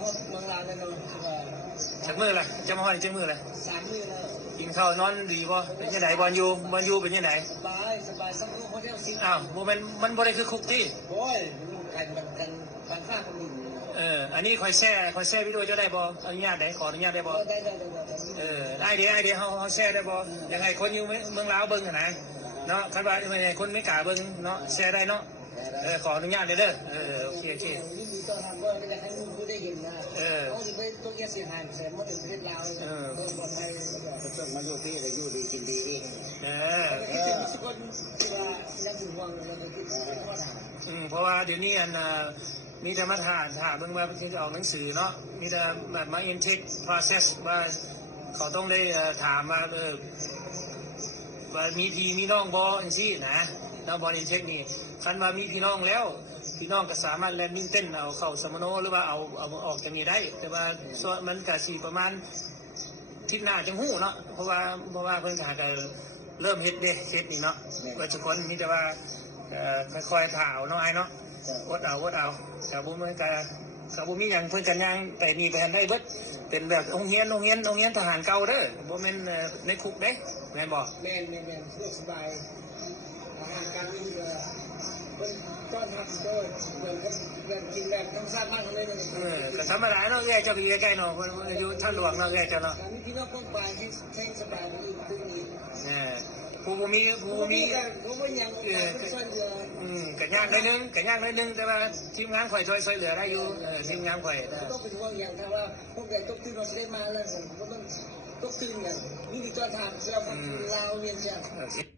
ฮอดเมืองลาวแน่นอนจักมือละจะมาฮอดจักมือละ3 มื้อแล้วกินข้าวนอนดีบ่เป็นยังไงบอลอยู่เป็นยังไงสบายสักโฮเทลซิอ้าวโมเมนต์มันบ่ได้คือคุกที่โอ้ยกันบางข้างคนอื่นอันนี้คอยแช่วิดีโอจะได้บ่อนุญาตได้ขออนุญาตได้บ่ได้ได้เดี๋ยวเขาแช่ได้บ่ยังไงคนอยู่เมืองลาวเบิ่งนะเนาะคันว่าคนไม่กล้าเบิ่งเนาะแช่ได้เนาะขออนุญาตเด้อโอเคนี่มีต้องทำว่าไม่ได้ให้ลูกได้เห็นนะเขาจะไปตัวเสียหายเสร็จมาถึงประเทศลาวเพิ่มความไทยต้องมาอยู่ที่ก็อยู่ดีกินดีเองคิดถึงทุกคนที่ว่ายังถึงวังเราจะคิดว่าถามเพราะว่าเดี๋ยวนี้มีแต่มาถามเบิ่งว่าจะออกหนังสือเนาะมีแต่แบบมา intake process ว่าเขาต้องได้ถามว่ามีพี่มีน้องบ่จังซี่นะแล้วบอล intake นี่คันว่ามีพี่น้องแล้วพี่น้องก็สามารถแลนดิ้งเต้นเอาเข้าสมโนหรือว่าเอาออกจากนี้ได้แต่ว่าส่วนมันก็สิประมาณทิศหน้าจังหู้เนาะเพราะว่าเพิ่นก็เริ่มเฮ็ดนี่เนาะว่าทุกคนมีแต่ว่าค่อยๆถ่าเนาะไอ้เนาะวดเอากับบุ้มกับบุ้มีอย่างเพื่อนกันย่างแต่นี่ไปหันได้เบิดเป็นแบบโรงเรียนทหารเก่าเด้อบ่แม่นในคุกเด้แม่นบ่แม่นสบายอาหารการกินเป็นต้อนรับโดยเหมือนกินแบบธรรมชาติมากเลยก็ธรรมดาเนาะแย่เจ้าก็อยู่ใกล้ๆเนาะอยู่ท่านหลวงเนาะแย่เจ้าเนาะมีพี่น้องป้องปลายให้สบายไปอีกตึ้งนี้ผู้มีเขาไม่ยังช่วยเหลือกันยากได้นึงแต่ว่าทีมงานข่อยช่วยเหลือได้อยู่ทีมงานข่อยต้องเป็นห่วงอย่างถ้าว่าพวกใหญ่ตกตื่นเราจะได้มาแล้วผมก็ต้องตกตื่นอย่างนี่คือการทำเราลาวเรียนจ้ะ